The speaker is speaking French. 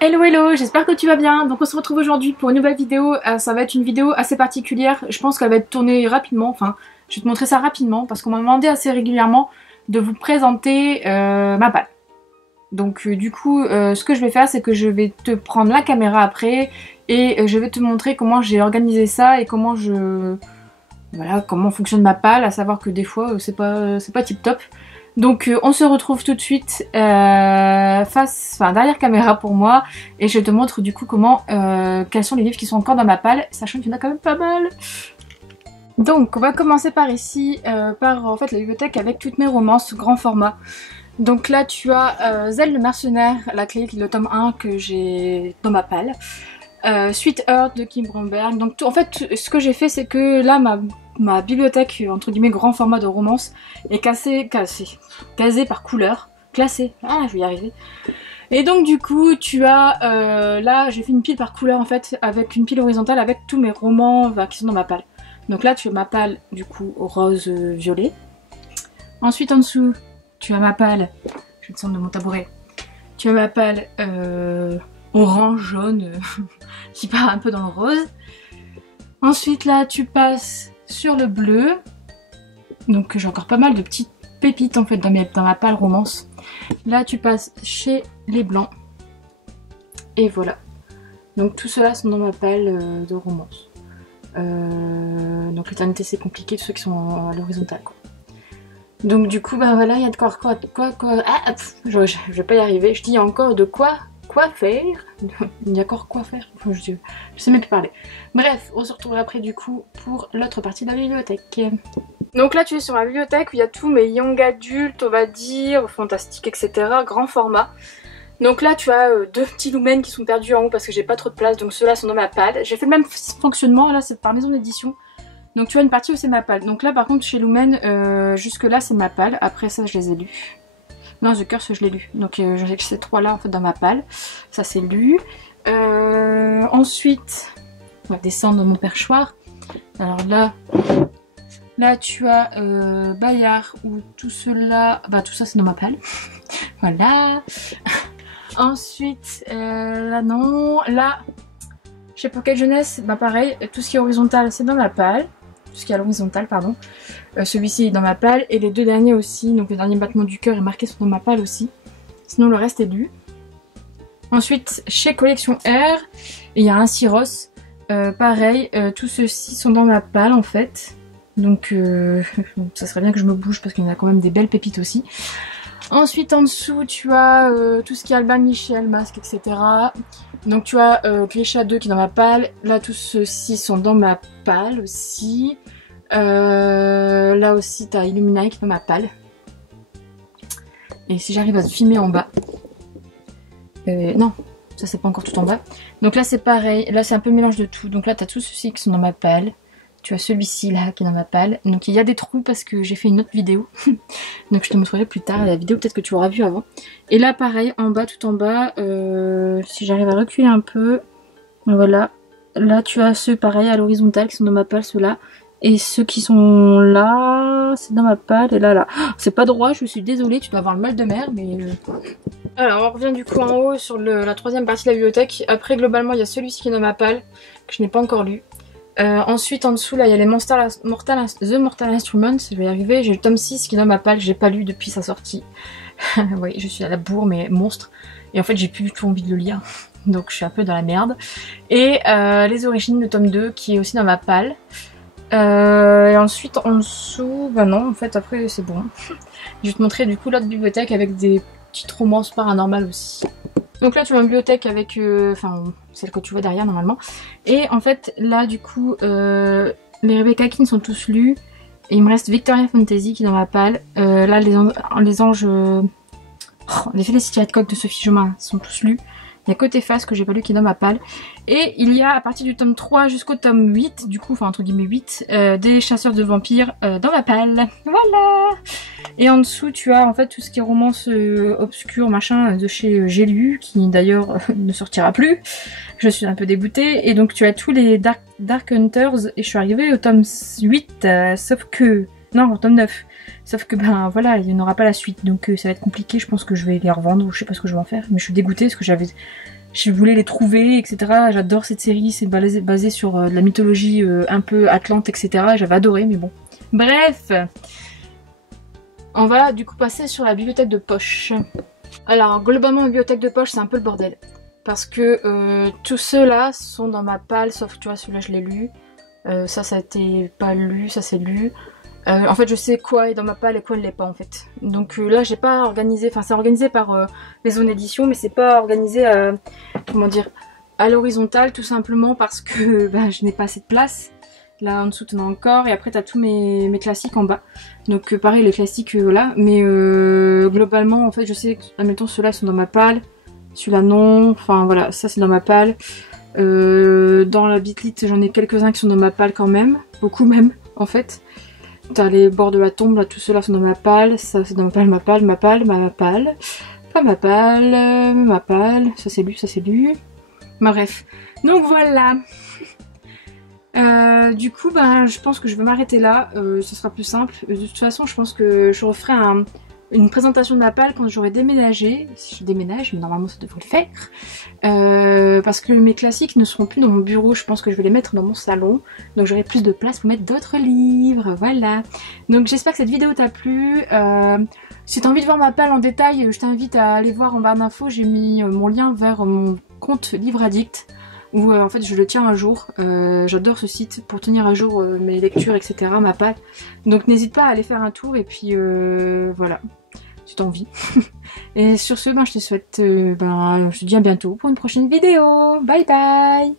Hello hello, j'espère que tu vas bien. Donc on se retrouve aujourd'hui pour une nouvelle vidéo. Ça va être une vidéo assez particulière. Je pense qu'elle va être tournée rapidement. Enfin, je vais te montrer ça rapidement parce qu'on m'a demandé assez régulièrement de vous présenter ma palle. Donc du coup, ce que je vais faire, c'est que je vais te prendre la caméra après et je vais te montrer comment j'ai organisé ça et comment comment fonctionne ma palle. À savoir que des fois, c'est pas tip top. Donc on se retrouve tout de suite derrière caméra pour moi et je te montre du coup quels sont les livres qui sont encore dans ma palle, sachant qu'il y en a quand même pas mal. Donc on va commencer par ici, par en fait la bibliothèque avec toutes mes romances grand format. Donc là tu as Zelle le mercenaire, la clé, le tome 1 que j'ai dans ma palle. Sweet Heart de Kim Bromberg. Donc en fait ce que j'ai fait, c'est que là ma bibliothèque entre guillemets grand format de romance est casée par couleur, classée, je vais y arriver. Et donc du coup tu as là j'ai fait une pile par couleur en fait, avec une pile horizontale avec tous mes romans qui sont dans ma palle. Donc là tu as ma palle du coup rose violet. Ensuite en dessous tu as ma palle, je vais descendre de mon tabouret, tu as ma palle orange jaune qui part un peu dans le rose. Ensuite là tu passes sur le bleu, donc j'ai encore pas mal de petites pépites en fait dans ma palle romance. Là tu passes chez les blancs et voilà, donc tout cela sont dans ma palle de romance. Donc l'éternité c'est compliqué, tous ceux qui sont à l'horizontale quoi. Donc du coup voilà, il y a de quoi je vais pas y arriver, je dis il y a encore de quoi faire. Il y a encore quoi faire, enfin, je sais même plus parler. Bref, on se retrouvera après du coup pour l'autre partie de la bibliothèque. Donc là tu es sur ma bibliothèque où il y a tous mes young adultes, on va dire, fantastiques, etc. Grand format. Donc là tu as deux petits lumens qui sont perdus en haut parce que j'ai pas trop de place, donc ceux-là sont dans ma palle. J'ai fait le même fonctionnement, là c'est par maison d'édition. Donc tu as une partie où c'est ma palle. Donc là par contre chez Lumen, jusque là c'est ma palle, après ça je les ai lus. Non, The Curse, je l'ai lu. Donc j'ai ces trois là en fait dans ma palle. Ça c'est lu. Ensuite, on va descendre dans mon perchoir. Alors là tu as Bayard ou tout cela. Bah tout ça c'est dans ma palle. Voilà. Ensuite, là non. Là, je sais pas quelle jeunesse. Bah pareil, tout ce qui est horizontal c'est dans ma palle. Tout ce qui est à l'horizontale, pardon. Celui-ci est dans ma palle et les deux derniers aussi, donc le dernier battement du cœur est marqué sont dans ma palle aussi. Sinon le reste est lu. Ensuite chez Collection R, il y a un Cyros, pareil, tous ceux-ci sont dans ma palle en fait. Donc ça serait bien que je me bouge parce qu'il y en a quand même des belles pépites aussi. Ensuite en dessous tu as tout ce qui est Alban Michel, Masque, etc. Donc tu as Grisha 2 qui est dans ma palle. Là tous ceux-ci sont dans ma palle aussi. Là aussi t'as Illuminae qui est dans ma palle. Et si j'arrive à te filmer en bas. Non, ça c'est pas encore tout en bas. Donc là c'est pareil, là c'est un peu mélange de tout. Donc là t'as tous ceux-ci qui sont dans ma palle. Tu as celui-ci là qui est dans ma palle. Donc il y a des trous parce que j'ai fait une autre vidéo. Donc je te montrerai plus tard la vidéo, peut-être que tu auras vu avant. Et là pareil, en bas, tout en bas, si j'arrive à reculer un peu, voilà. Là tu as ceux pareil à l'horizontale qui sont dans ma palle, ceux-là. Et ceux qui sont là, c'est dans ma palle. Et là. C'est pas droit, je suis désolée, tu dois avoir le mal de mer, mais... Alors on revient du coup en haut sur la troisième partie de la bibliothèque. Après globalement il y a celui-ci qui est dans ma palle, que je n'ai pas encore lu. Ensuite en dessous là il y a les The Mortal Instruments, je vais y arriver. J'ai le tome 6 qui est dans ma palle, que j'ai pas lu depuis sa sortie. Oui, je suis à la bourre mais monstre. Et en fait j'ai plus du tout envie de le lire. Donc je suis un peu dans la merde. Et les origines, le tome 2 qui est aussi dans ma palle. Et ensuite en dessous, bah non en fait après c'est bon. Je vais te montrer du coup l'autre bibliothèque avec des petites romances paranormales aussi. Donc là tu as une bibliothèque avec, celle que tu vois derrière normalement. Et en fait là du coup les Rebecca King sont tous lus. Et il me reste Victoria Fantasy qui est dans ma palle. Là les anges, les Felicity Hadcock de Sophie Jomain sont tous lus. Il y a Côté Face que j'ai pas lu qui est dans ma palle. Et il y a à partir du tome 3 jusqu'au tome 8, du coup, enfin entre guillemets 8, des chasseurs de vampires dans ma palle. Voilà. Et en dessous tu as en fait tout ce qui est romance obscure machin de chez J'ai lu, qui d'ailleurs ne sortira plus. Je suis un peu dégoûtée. Et donc tu as tous les Dark Hunters et je suis arrivée au tome 8, sauf que Non, tome 9. Sauf que ben voilà, il n'y en aura pas la suite. Donc ça va être compliqué, je pense que je vais les revendre ou je sais pas ce que je vais en faire. Mais je suis dégoûtée parce que je voulais les trouver, etc. J'adore cette série, c'est basé sur de la mythologie un peu atlante, etc. J'avais adoré, mais bon. Bref, on va du coup passer sur la bibliothèque de poche. Alors globalement, la bibliothèque de poche, c'est un peu le bordel. Parce que tous ceux-là sont dans ma palle, sauf tu vois, celui-là je l'ai lu. Ça a été pas lu, ça c'est lu. En fait, je sais quoi est dans ma palle et quoi ne l'est pas en fait. Donc là, j'ai pas organisé, enfin c'est organisé par les zones éditions, mais c'est pas organisé comment dire, à l'horizontale, tout simplement parce que ben, je n'ai pas assez de place. Là en dessous t'en as encore, et après t'as tous mes classiques en bas. Donc pareil, les classiques là, mais globalement en fait je sais que, admettons, ceux-là sont dans ma palle, celui-là non, enfin voilà, ça c'est dans ma palle. Dans la bitlit j'en ai quelques-uns qui sont dans ma palle quand même, beaucoup même en fait. T'as les bords de la tombe, là, tout ceux-là sont dans ma palle, ça c'est dans ma palle, ma palle, ma palle, ma palle, pas ma palle, ma palle, ça c'est lu, ça c'est lu. Bref, donc voilà. Du coup, ben, je pense que je vais m'arrêter là, ce sera plus simple. De toute façon, je pense que je referai une présentation de ma palle quand j'aurai déménagé. Si je déménage, mais normalement ça devrait le faire. Parce que mes classiques ne seront plus dans mon bureau, je pense que je vais les mettre dans mon salon. Donc j'aurai plus de place pour mettre d'autres livres, voilà. Donc j'espère que cette vidéo t'a plu. Si t'as envie de voir ma palle en détail, je t'invite à aller voir en barre d'infos, j'ai mis mon lien vers mon compte Livre Addict. Où en fait je le tiens à jour, j'adore ce site pour tenir à jour mes lectures, etc., ma palle. Donc n'hésite pas à aller faire un tour et puis voilà, si t'as envie. Et sur ce, ben, je te souhaite, je te dis à bientôt pour une prochaine vidéo. Bye bye.